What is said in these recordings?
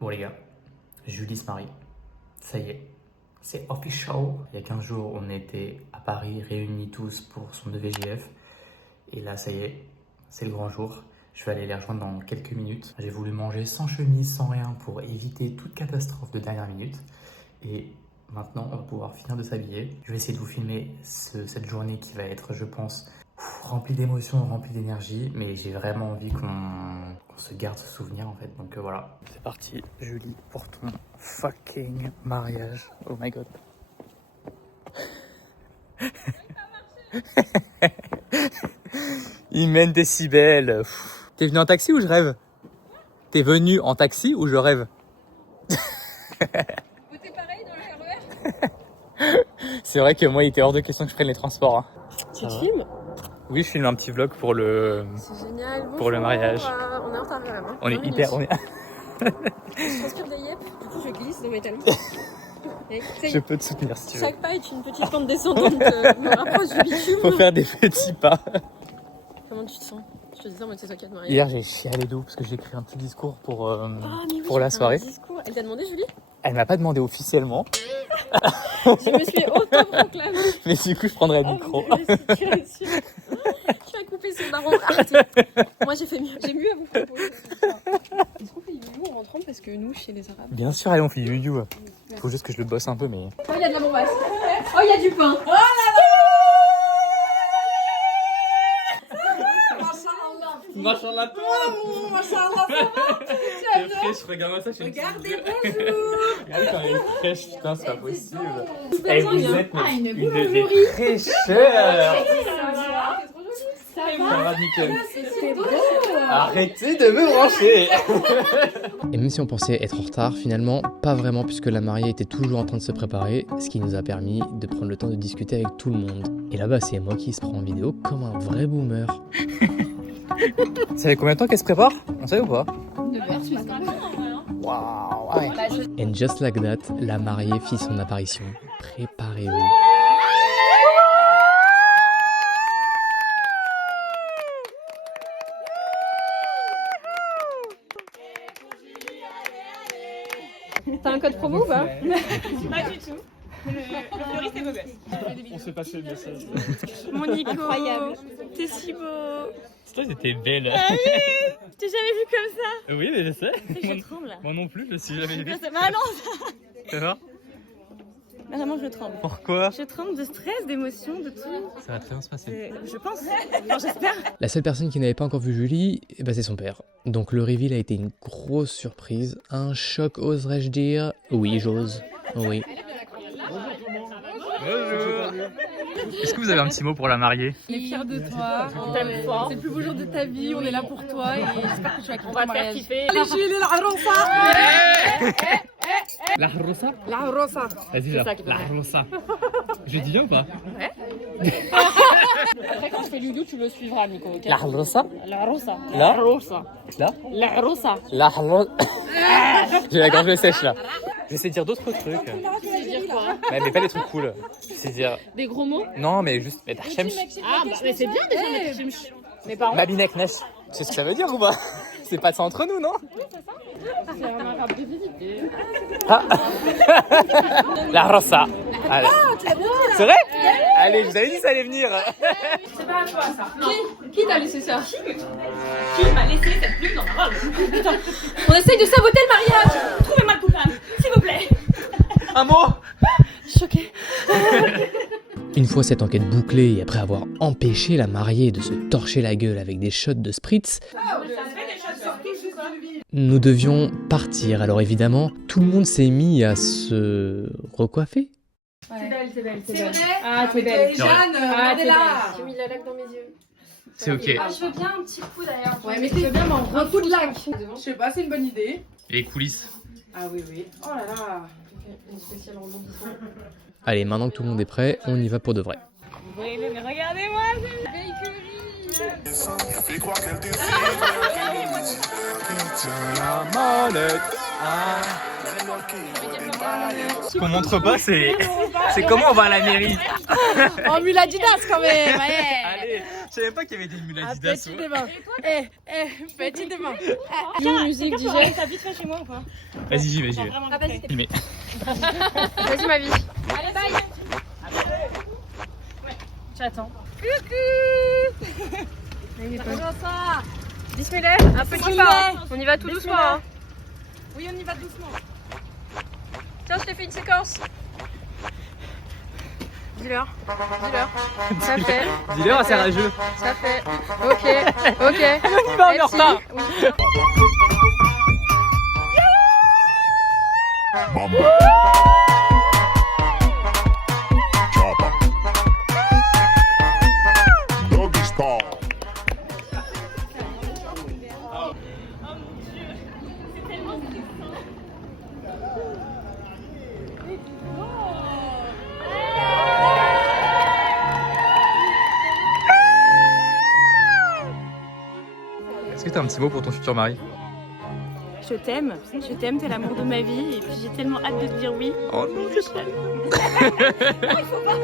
Bon les gars, Julie se marie. Ça y est, c'est official. Il y a 15 jours, on était à Paris, réunis tous pour son EVJF. Et là, ça y est, c'est le grand jour. Je vais aller les rejoindre dans quelques minutes. J'ai voulu manger sans chemise, sans rien, pour éviter toute catastrophe de dernière minute. Et maintenant, on va pouvoir finir de s'habiller. Je vais essayer de vous filmer cette journée qui va être, je pense, remplie d'émotions, remplie d'énergie. Mais j'ai vraiment envie qu'on se garde ce souvenir, en fait. Donc voilà. C'est parti, Julie, pour ton fucking mariage. Oh my god. Il mène des si belles. T'es venu en taxi ou je rêve? T'es venu en taxi ou je rêve? T'es pareil dans le RER? C'est vrai que moi, il était hors de question que je prenne les transports. Hein. Tu te filmes? Oui, je filme un petit vlog pour le mariage. On est en retard vraiment. On est hyper... Je transpire des yep, du coup je glisse dans mes talons. Je peux te soutenir si tu veux. Chaque pas est une petite pente descendante, me rapproche du bitume. Faut faire des petits pas. Comment tu te sens? Je te disais en mode c'est toi qui as te marier. Hier, j'ai chialé d'eau parce que j'ai écrit un petit discours pour la j'ai soirée. fait un discours. Elle t'a demandé, Julie? Elle m'a pas demandé officiellement, Je me suis auto-proclamée. mais du coup, je prendrai le micro. Tu as coupé ce baron. Arrêtez. Moi j'ai fait mieux. J'ai mieux à vous proposer. Est-ce qu'on fait you en rentrant parce que nous, chez les Arabes. Bien sûr, allez, on fait you. Faut juste que je le bosse un peu, mais... Oh, il y a de la bombasse. Oh, il y a du pain. Oh là là. Machallah, toi! Oh, machallah, ça va? T'es fraîche, regarde-moi ça, je suis Regardez, bonjour. Regarde quand elle est fraîche, putain, c'est pas possible. Et Et vous êtes une des fraîcheurs! Ça Ça va nickel. C'est beau. Arrêtez de me brancher! Et même si on pensait être en retard, finalement, pas vraiment puisque la mariée était toujours en train de se préparer, ce qui nous a permis de prendre le temps de discuter avec tout le monde. Et là-bas, c'est moi qui se prend en vidéo comme un vrai boomer. Ça fait combien de temps qu'elle se prépare? On sait ou pas? 9h ce matin. Waouh! Ah ouais. And just like that, la mariée fit son apparition. Préparez-vous. T'as un code promo ou pas? Pas du tout. Le fleuriste est beau gosse. On s'est passé le message. Mon Nico, Incroyable. t'es si beau. Toi, t'étais belle. Ah oui, je t'ai jamais vu comme ça. Oui, mais je sais. Tu sais que je tremble. Moi non plus, je suis jamais vu. Bah non, Ça va? vraiment je tremble. Pourquoi? Je tremble de stress, d'émotion, de tout. Ça va très bien se passer. Je pense. Enfin, j'espère. La seule personne qui n'avait pas encore vu Julie, eh ben, c'est son père. Donc le reveal a été une grosse surprise, un choc, oserais-je dire? Oui, j'ose. Oui. Bonjour. Est-ce que vous avez un petit mot pour la mariée? On est fiers de toi. C'est le plus beau jour de ta vie. On est là pour toi et j'espère que tu vas kiffer ton mariage. kiffer. Allez, Julie, la La rosa? La rosa. Vas-y, la rosa. Je dis bien ou pas? Après, quand je fais Loulou, tu le suivras, Nico. ok? La rosa? La rosa. La rosa. Là? La rosa. La rosa. J'ai la gorge sèche là. Je sais dire d'autres trucs. Tu sais dire quoi? Mais pas des trucs cool. Je sais dire. Des gros mots? Non, mais juste. Mais t'achèmes. Ah, bah, mais c'est bien déjà, mais chimch. Mes parents. Babinek Nesh. Tu sais ce que ça veut dire ou pas? C'est pas ça entre nous, non? C'est un arabe de visite. Ah. La rosa. Allez. C'est vrai? Allez, je vous avais dit que ça allait venir. C'est pas à toi ça. Non. Qui t'a laissé ça? Qui m'a laissé cette plume dans ma robe? On essaye de saboter le mariage. Trouvez-moi le coupable, s'il vous plaît. Un mot? Choquée. Une fois cette enquête bouclée et après avoir empêché la mariée de se torcher la gueule avec des shots de spritz, nous devions partir. Alors évidemment, tout le monde s'est mis à se recoiffer. C'est belle, c'est belle, c'est belle. vrai? Ah, t'es belle. Jeanne, Ah, t'es belle. J'ai mis la laque dans mes yeux. C'est ok. Ah, je veux bien un petit coup d'ailleurs. Ouais, mais c'est bien, mais un coup de lac. Je sais pas, c'est une bonne idée. Les coulisses. Ah oui, oui. Oh là là. Une spéciale rebondissement. Allez, maintenant que tout le monde est prêt, on y va pour de vrai. Vous voyez, mais regardez-moi. Ce qu'on montre pas, c'est comment on va à la mairie. En mule Adidas quand même. Ouais. Allez, je savais pas qu'il y avait des mules Ah, Adidas. petit demain. Petit demain. Nous, musique, DJ. T'as vite fait chez moi ou pas? Vas-y, j'y vais, j'y vais. Vraiment Ah, vas-y, Mais vas-y, ma vie. Allez, bye. J'attends. Bismillah, un petit pas. On y va tout doucement. Hein. Oui, on y va doucement. Tiens, je t'ai fait une séquence. Dis-leur. Ça fait. dis-leur, c'est rageux. Ça fait. Ok. On y va, on est en retard. Doggy style. Est-ce que t'as un petit mot pour ton futur mari? Je t'aime, t'es l'amour de ma vie et puis j'ai tellement hâte de te dire oui. Oh non, je t'aime. Non, il faut pas.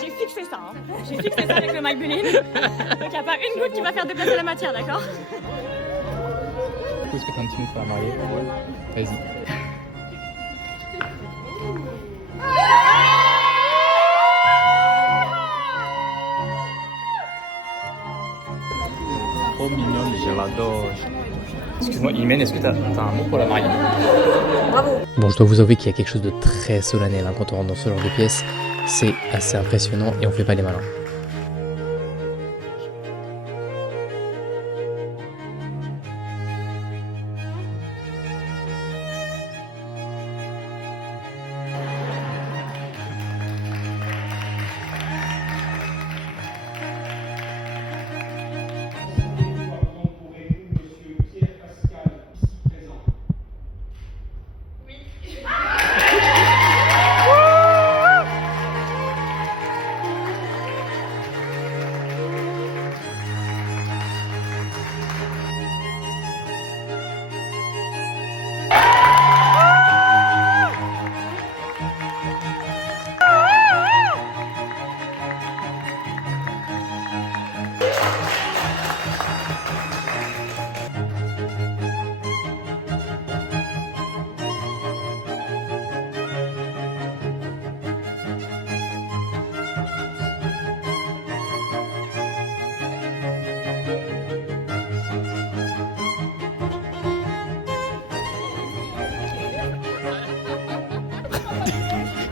J'ai fixé ça, hein. J'ai fixé ça avec le Maybelline. Donc il n'y a pas une goutte qui va faire déplacer la matière, d'accord? Est-ce que t'as un petit mot pour la mariée? Vas-y. Trop mignonne, je l'adore. Excuse-moi, Imen, est-ce que t'as un mot pour la mariée? Bon, je dois vous avouer qu'il y a quelque chose de très solennel hein, quand on rentre dans ce genre de pièce. C'est assez impressionnant et on fait pas les malins.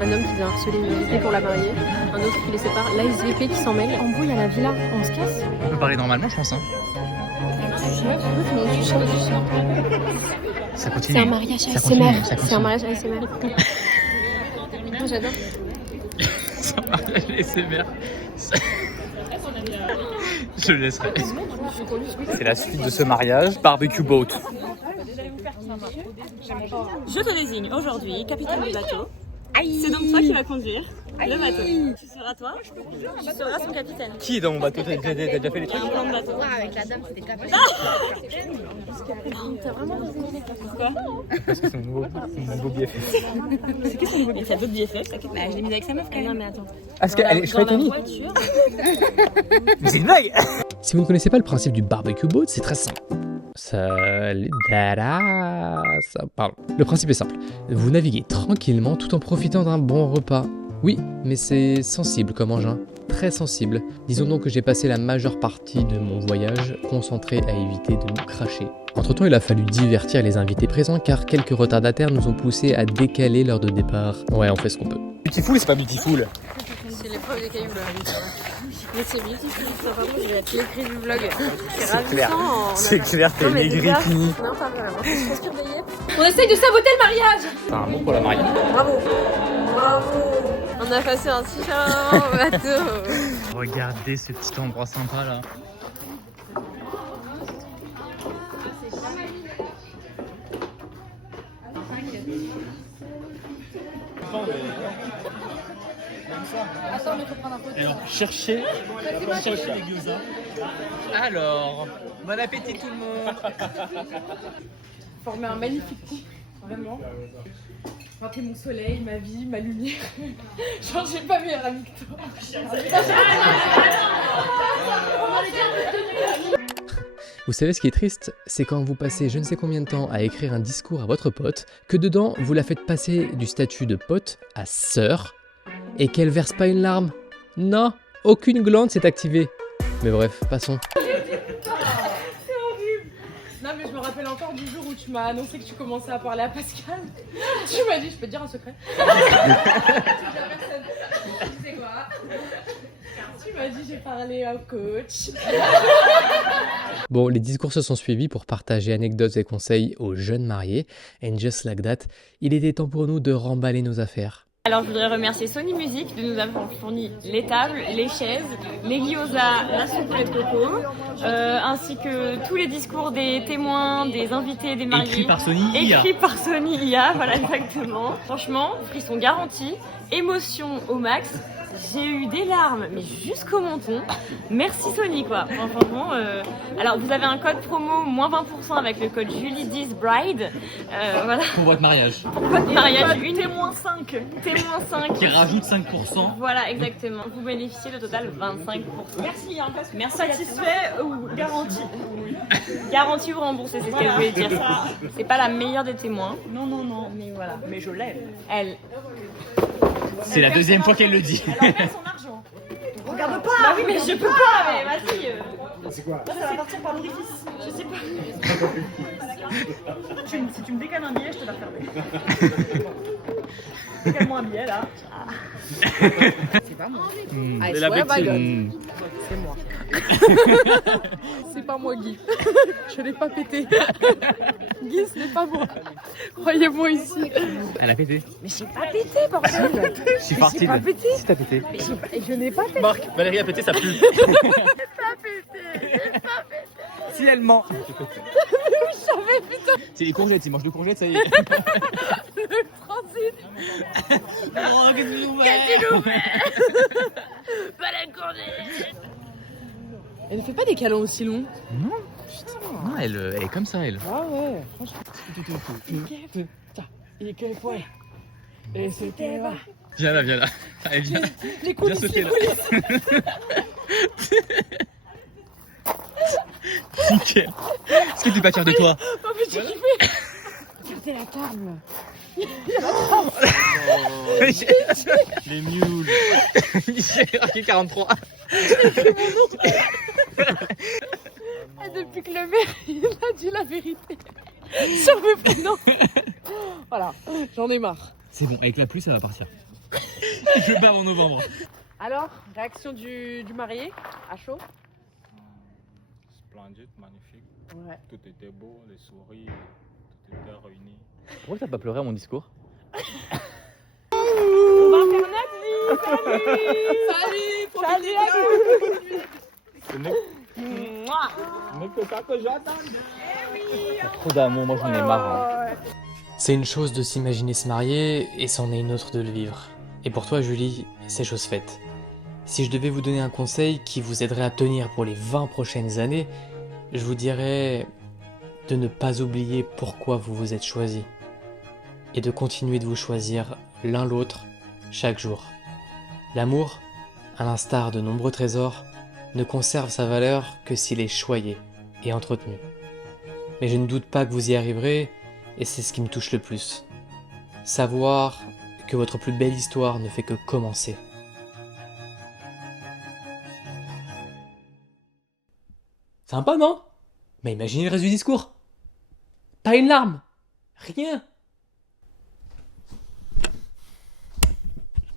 Un homme qui vient harceler une invitée pour la marier, un autre qui les sépare, l'ASVP qui s'en mêle, embrouille à la villa, on se casse. On peut parler normalement, je pense. Hein. Ça continue. C'est un mariage Ça continue, ASMR. ça continue. C'est un mariage ASMR. Moi j'adore. C'est un mariage ASMR. Je le laisserai. C'est la suite de ce mariage, barbecue boat. Je te désigne aujourd'hui capitaine du bateau. C'est donc toi qui vas conduire le bateau. Tu seras toi, tu seras son capitaine. Qui est dans mon bateau? T'as déjà fait les trucs? Un plan de bateau. Avec la dame, c'était capable. T'as vraiment désigné pourquoi? Parce que c'est mon nouveau BFF. C'est qui son nouveau BFF? T'as d'autres BFF? T'inquiète, je l'ai mis avec sa meuf quand même. Non mais attends. Ah, parce qu'elle est Dans la Camille. voiture. Mais c'est une blague. Si vous ne connaissez pas le principe du barbecue boat, c'est très simple. Pardon. Le principe est simple. Vous naviguez tranquillement tout en profitant d'un bon repas. Oui, mais c'est sensible comme engin. Très sensible. Disons donc que j'ai passé la majeure partie de mon voyage concentré à éviter de nous cracher. Entre-temps, il a fallu divertir les invités présents car quelques retardataires nous ont poussés à décaler l'heure de départ. Ouais, on fait ce qu'on peut. Beautiful, c'est pas beautiful. C'est l'épreuve des cailloux là. Mais c'est beautiful, ça vraiment, je vais être l'écrit du vlog. C'est ravissant. C'est clair, t'es maigri fini. Non, pas vraiment. Je transpire des yeux. On essaye de saboter le mariage. T'as un mot pour la mariée? Bravo. On a passé un si charmant bateau. Regardez ce petit endroit sympa là. Attends, mais faut prendre un peu. Alors, cherchez les gyoza. Alors, bon appétit tout le monde. Former un magnifique couple, vraiment. Enfin, t'es mon soleil, ma vie, ma lumière. Genre, j'ai pas meilleur ami que toi. Vous savez ce qui est triste, c'est quand vous passez je ne sais combien de temps à écrire un discours à votre pote, que dedans vous la faites passer du statut de pote à sœur, et qu'elle verse pas une larme. Non, aucune glande s'est activée. Mais bref, passons. Non, mais je me rappelle encore du jour où tu m'as annoncé que tu commençais à parler à Pascal. Tu m'as dit, je peux te dire un secret. Tu dis à personne. Tu sais quoi? Tu m'as dit, j'ai parlé à un coach. Bon, les discours se sont suivis pour partager anecdotes et conseils aux jeunes mariés. And just like that, il était temps pour nous de remballer nos affaires. Alors je voudrais remercier Sony Music de nous avoir fourni les tables, les chaises, les gyoza, la soupe au lait de coco, ainsi que tous les discours des témoins, des invités, des mariés. Écrit par Sony IA. Écrit par Sony IA, voilà exactement. Franchement, frisson garanti, émotion au max. J'ai eu des larmes, mais jusqu'au menton. Merci Sony quoi. Enfin, franchement, alors vous avez un code promo moins 20% avec le code Julie10Bride. Voilà. Pour votre mariage. Pour votre mariage, une témoin 5. Témoin 5. Qui rajoute 5%. Voilà, exactement. Vous bénéficiez le total 25%. Merci, hein, merci. Satisfait ou garanti? Garanti ou remboursé, c'est ce qu'elle voulait dire. C'est pas la meilleure des témoins. Non, non, non. Mais voilà. Mais je l'aime. Elle. C'est la deuxième fois qu'elle le dit. Elle en perd son argent. Regarde pas. Bah oui, mais je peux pas. Mais vas-y. C'est quoi? Ça va partir par l'orifice. Je sais pas. Si tu me décales un billet, je te la referme. Décale-moi un billet là. C'est pas moi. C'est la petite. C'est moi. C'est pas moi, Guy. Je l'ai pas pété. Guy, ce n'est pas moi. Croyez-moi ici. Elle a pété. Mais j'ai pas pété, bordel. Je suis parti. pas pété. Si t'as pété. Je n'ai pas pété. Marc, Valérie a pété, ça pue. Si elle ment. C'est les courgettes, il mange de courgettes, ça y est. Le transit. Oh, qu'est-ce que Pas la courgette. Elle ne fait pas des câlins aussi longs. Non. Non, elle est comme ça, elle. Ah ouais, franchement. Et que foi. Et c'était là. Viens là, viens là. Allez, viens. Les coulisses, sauter, les là. coulisses. Nickel. Est-ce que tu pas fier de toi? Oh, mais j'ai kiffé. Regardez la table. Les mules. J'ai marqué 43. Depuis que le maire il a dit la vérité sur mes prénoms. Voilà, j'en ai marre. C'est bon, avec la pluie, ça va partir. Je pars en novembre. Alors, réaction du marié à chaud? Splendide, magnifique. Ouais. Tout était beau, les sourires, tout était réuni. Pourquoi t'as pas pleuré à mon discours? On va faire notre vie. Salut. Salut à vous. Ce n'est que ça que j'attends. Trop d'amour, moi j'en ai marre. Hein. C'est une chose de s'imaginer se marier et c'en est une autre de le vivre. Et pour toi Julie, c'est chose faite. Si je devais vous donner un conseil qui vous aiderait à tenir pour les 20 prochaines années, je vous dirais de ne pas oublier pourquoi vous vous êtes choisis et de continuer de vous choisir l'un l'autre chaque jour. L'amour, à l'instar de nombreux trésors, ne conserve sa valeur que s'il est choyé et entretenu. Mais je ne doute pas que vous y arriverez et c'est ce qui me touche le plus. Savoir que votre plus belle histoire ne fait que commencer. Sympa, non? Mais imaginez le reste du discours. Pas une larme. Rien.